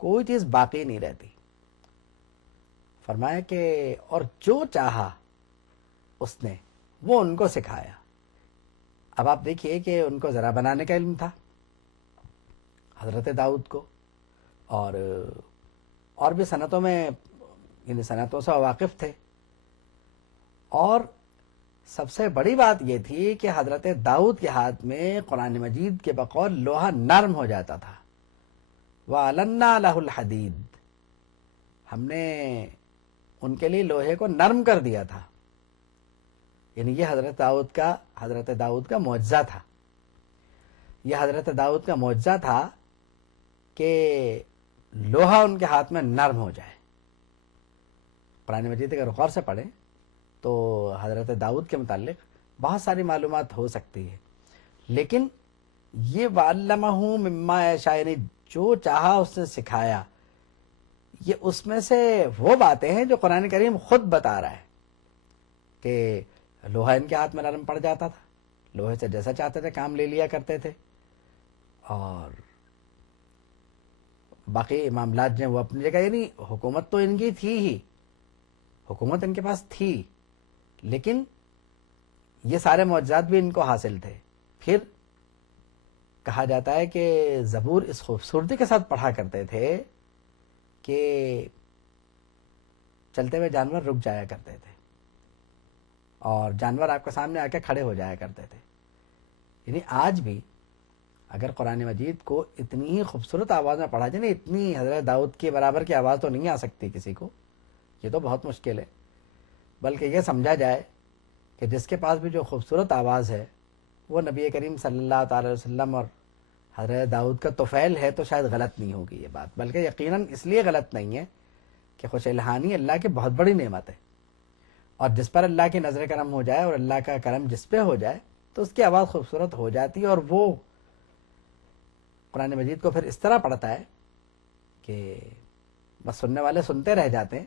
کوئی چیز باقی نہیں رہتی. فرمایا کہ اور جو چاہا اس نے وہ ان کو سکھایا. اب آپ دیکھیے کہ ان کو ذرا بنانے کا علم تھا حضرت داؤد کو، اور بھی صنعتوں میں، یعنی صنعتوں سے واقف تھے. اور سب سے بڑی بات یہ تھی کہ حضرت داؤد کے ہاتھ میں قرآن مجید کے بقول لوہا نرم ہو جاتا تھا. وَأَلَنَّا لَهُ الْحَدِيدَ، ہم نے ان کے لیے لوہے کو نرم کر دیا تھا. یعنی یہ حضرت داؤد کا معجزہ تھا. یہ حضرت داؤد کا معجزہ تھا کہ لوہا ان کے ہاتھ میں نرم ہو جائے. قرآن مجید اگر غور سے پڑھیں تو حضرت داؤد کے متعلق بہت ساری معلومات ہو سکتی ہے، لیکن یہ وَعَلَّمَهُ مِمَّا يَشَاءُ، یعنی جو چاہا اس نے سکھایا، یہ اس میں سے وہ باتیں ہیں جو قرآن کریم خود بتا رہا ہے کہ لوہا ان کے ہاتھ میں نرم پڑ جاتا تھا، لوہے سے جیسا چاہتے تھے کام لے لیا کرتے تھے. اور باقی معاملات جو وہ اپنی جگہ، یعنی حکومت تو ان کی تھی ہی، حکومت ان کے پاس تھی، لیکن یہ سارے معجزات بھی ان کو حاصل تھے. پھر کہا جاتا ہے کہ زبور اس خوبصورتی کے ساتھ پڑھا کرتے تھے کہ چلتے ہوئے جانور رک جایا کرتے تھے اور جانور آپ کے سامنے آ کے کھڑے ہو جایا کرتے تھے. یعنی آج بھی اگر قرآن مجید کو اتنی ہی خوبصورت آواز میں پڑھا جائے، اتنی حضرت داؤد کے برابر کی آواز تو نہیں آ سکتی کسی کو، یہ تو بہت مشکل ہے. بلکہ یہ سمجھا جائے کہ جس کے پاس بھی جو خوبصورت آواز ہے وہ نبی کریم صلی اللہ تعالی وسلم اور حضرت داؤد کا طفیل ہے، تو شاید غلط نہیں ہوگی یہ بات. بلکہ یقیناً اس لیے غلط نہیں ہے کہ خوش الہانی اللہ کی بہت بڑی نعمت ہے، اور جس پر اللہ کی نظر کرم ہو جائے اور اللہ کا کرم جس پہ ہو جائے تو اس کی آواز خوبصورت ہو جاتی ہے، اور وہ قرآن مجید کو پھر اس طرح پڑھتا ہے کہ بس سننے والے سنتے رہ جاتے ہیں.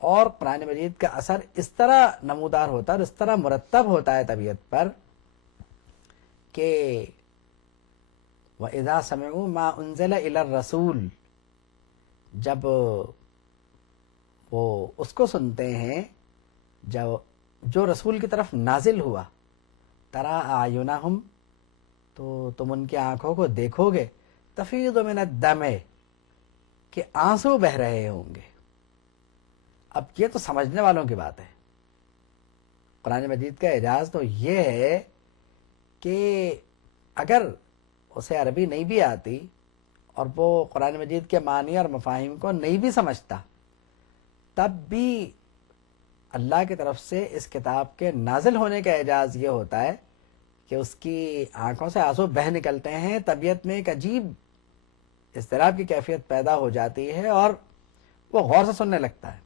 اور قرآن مجید کا اثر اس طرح نمودار ہوتا ہے اور اس طرح مرتب ہوتا ہے طبیعت پر کہ وَإِذَا سَمِعُوا مَا أُنزِلَ إِلَى الرَّسُولِ، جب وہ اس کو سنتے ہیں جو رسول کی طرف نازل ہوا، تَرَىٰ أَعْيُنَهُمْ، تو تم ان کی آنکھوں کو دیکھو گے، تفیض من الدمع، کہ آنسو بہ رہے ہوں گے. اب یہ تو سمجھنے والوں کی بات ہے. قرآن مجید کا اعجاز تو یہ ہے کہ اگر اسے عربی نہیں بھی آتی اور وہ قرآن مجید کے معنی اور مفاہیم کو نہیں بھی سمجھتا، تب بھی اللہ کی طرف سے اس کتاب کے نازل ہونے کا اعجاز یہ ہوتا ہے کہ اس کی آنکھوں سے آنسو بہہ نکلتے ہیں، طبیعت میں ایک عجیب اضطراب کی کیفیت پیدا ہو جاتی ہے اور وہ غور سے سننے لگتا ہے،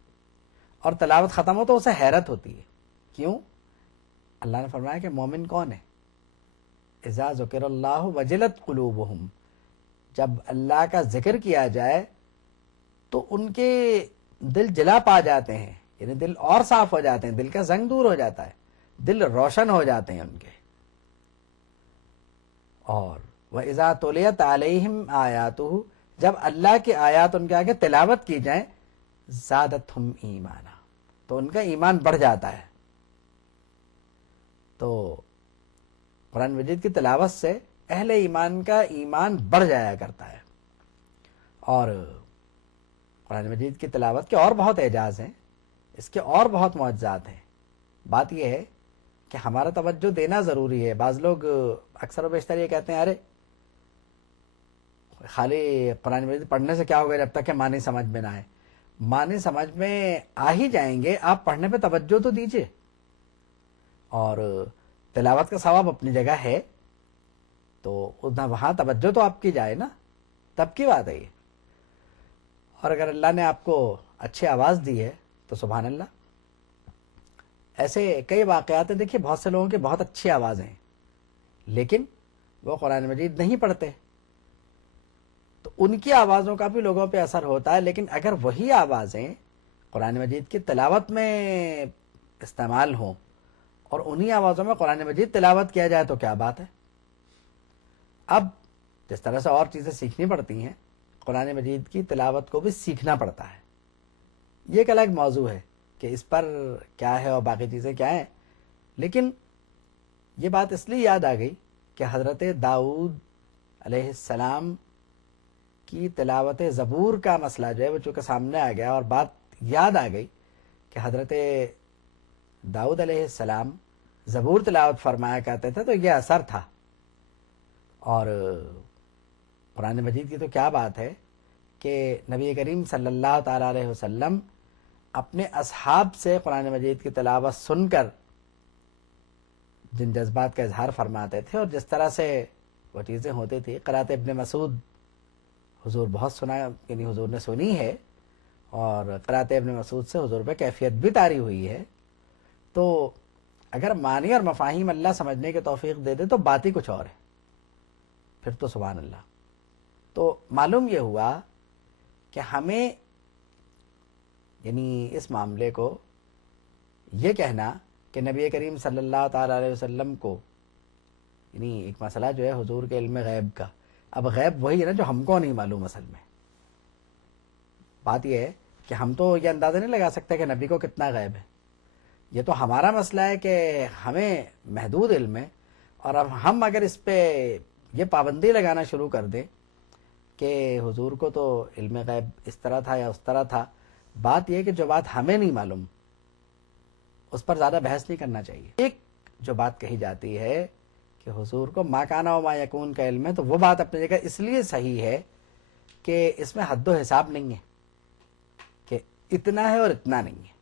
اور تلاوت ختم ہو تو اسے حیرت ہوتی ہے. کیوں؟ اللہ نے فرمایا کہ مومن کون ہے؟ اذا ذکر اللہ وجلت قلوبہم، جب اللہ کا ذکر کیا جائے تو ان کے دل جلا پا جاتے ہیں، یعنی دل اور صاف ہو جاتے ہیں، دل کا زنگ دور ہو جاتا ہے، دل روشن ہو جاتے ہیں ان کے. اور وَإِذَا تُلِيَتْ عَلَيْهِمْ آيَاتُهُ، جب اللہ کی آیات ان کے آگے تلاوت کی جائیں، زادتہم ایمانا، تو ان کا ایمان بڑھ جاتا ہے. تو قرآن مجید کی تلاوت سے اہل ایمان کا ایمان بڑھ جایا کرتا ہے. اور قرآن مجید کی تلاوت کے اور بہت اعجاز ہیں، اس کے اور بہت معجزات ہیں. بات یہ ہے کہ ہمارا توجہ دینا ضروری ہے. بعض لوگ اکثر و بیشتر یہ کہتے ہیں ارے خالی قرآن مجید پڑھنے سے کیا ہوگا جب تک کہ معنی سمجھ میں نہ آئے. معنی سمجھ میں آ ہی جائیں گے، آپ پڑھنے پہ توجہ تو دیجئے. اور تلاوت کا ثواب اپنی جگہ ہے تو وہاں توجہ تو آپ کی جائے نا، تب کی بات ہے یہ. اور اگر اللہ نے آپ کو اچھی آواز دی ہے تو سبحان اللہ. ایسے کئی واقعات ہیں، دیکھیے بہت سے لوگوں کی بہت اچھی آوازیں ہیں لیکن وہ قرآن مجید نہیں پڑھتے، تو ان کی آوازوں کا بھی لوگوں پہ اثر ہوتا ہے. لیکن اگر وہی آوازیں قرآن مجید کی تلاوت میں استعمال ہوں اور انہی آوازوں میں قرآن مجید تلاوت کیا جائے تو کیا بات ہے. اب جس طرح سے اور چیزیں سیکھنی پڑتی ہیں، قرآن مجید کی تلاوت کو بھی سیکھنا پڑتا ہے. یہ ایک الگ موضوع ہے کہ اس پر کیا ہے اور باقی چیزیں کیا ہیں. لیکن یہ بات اس لیے یاد آ گئی کہ حضرت داؤد علیہ السلام کی تلاوت زبور کا مسئلہ جو ہے وہ چونکہ سامنے آ گیا اور بات یاد آ گئی کہ حضرت داؤد علیہ السلام زبور تلاوت فرمایا کرتے تھے، تو یہ اثر تھا. اور قرآن مجید کی تو کیا بات ہے کہ نبی کریم صلی اللہ تعالی علیہ وسلم اپنے اصحاب سے قرآن مجید کی تلاوت سن کر جن جذبات کا اظہار فرماتے تھے اور جس طرح سے وہ چیزیں ہوتی تھی. قرات ابن مسعود حضور بہت سنا، یعنی حضور نے سنی ہے، اور قرات ابن مسعود سے حضور پہ کیفیت بھی طاری ہوئی ہے. تو اگر معنی اور مفاہیم اللہ سمجھنے کی توفیق دے دے تو بات ہی کچھ اور ہے، پھر تو سبحان اللہ. تو معلوم یہ ہوا کہ ہمیں یعنی اس معاملے کو یہ کہنا کہ نبی کریم صلی اللہ تعالی علیہ وسلم کو، یعنی ایک مسئلہ جو ہے حضور کے علم غیب کا، اب غیب وہی ہے نا جو ہم کو نہیں معلوم. اصل میں بات یہ ہے کہ ہم تو یہ اندازہ نہیں لگا سکتے کہ نبی کو کتنا غیب ہے. یہ تو ہمارا مسئلہ ہے کہ ہمیں محدود علم ہے، اور اب ہم اگر اس پہ یہ پابندی لگانا شروع کر دیں کہ حضور کو تو علم غیب اس طرح تھا یا اس طرح تھا، بات یہ ہے کہ جو بات ہمیں نہیں معلوم اس پر زیادہ بحث نہیں کرنا چاہیے. ایک جو بات کہی جاتی ہے کہ حضور کو ما کانا و ما یکون کا علم ہے، تو وہ بات اپنی جگہ اس لیے صحیح ہے کہ اس میں حد و حساب نہیں ہے کہ اتنا ہے اور اتنا نہیں ہے.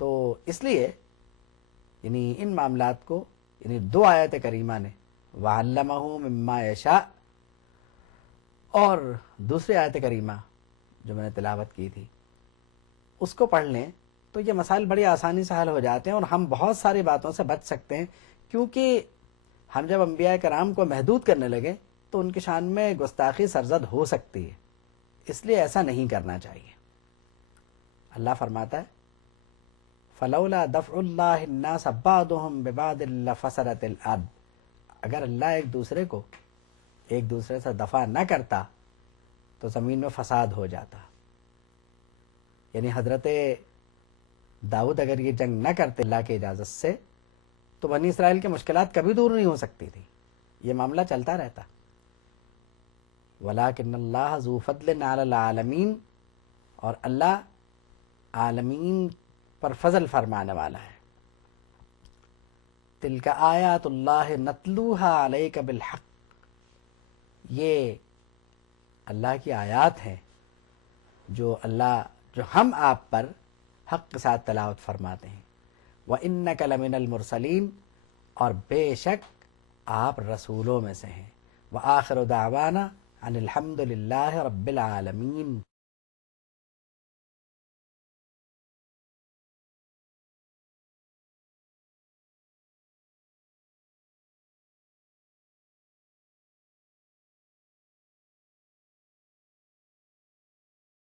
تو اس لیے یعنی ان معاملات کو، یعنی دو آیت کریمہ نے وَعَلَّمَهُ مِمَّا يَشَاءُ اور دوسری آیت کریمہ جو میں نے تلاوت کی تھی اس کو پڑھ لیں تو یہ مسائل بڑی آسانی سے حل ہو جاتے ہیں، اور ہم بہت ساری باتوں سے بچ سکتے ہیں. کیونکہ ہم جب انبیاء کرام کو محدود کرنے لگے تو ان کی شان میں گستاخی سرزد ہو سکتی ہے، اس لیے ایسا نہیں کرنا چاہیے. اللہ فرماتا ہے فَلَوْلَا دَفْعُ اللَّهِ النَّاسَ بَعْضُهُمْ بِبَعْضٍ لَفَسَدَتِ الْأَرْضُ. اگر اللہ ایک دوسرے سے دفع نہ کرتا تو زمین میں فساد ہو جاتا. یعنی حضرت داؤد اگر یہ جنگ نہ کرتے اللہ کی اجازت سے تو بنی اسرائیل کی مشکلات کبھی دور نہیں ہو سکتی تھی، یہ معاملہ چلتا رہتا. وَلَٰكِنَّ اللَّهَ ذُو فَضْلٍ عَلَى الْعَالَمِينَ، اور اللہ عالمین پر فضل فرمانے والا ہے. تِلْكَ آیاتُ اللَّهِ نَتْلُوهَا عَلَيْكَ بِالْحَقِّ، یہ اللہ کی آیات ہیں جو ہم آپ پر حق کے ساتھ تلاوت فرماتے ہیں. وَإِنَّكَ لَمِنَ الْمُرْسَلِينَ، اور بے شک آپ رسولوں میں سے ہیں. وَآخِرُ دَعْوَانَا أَنِ الْحَمْدُ لِلَّهِ رَبِّ الْعَالَمِينَ.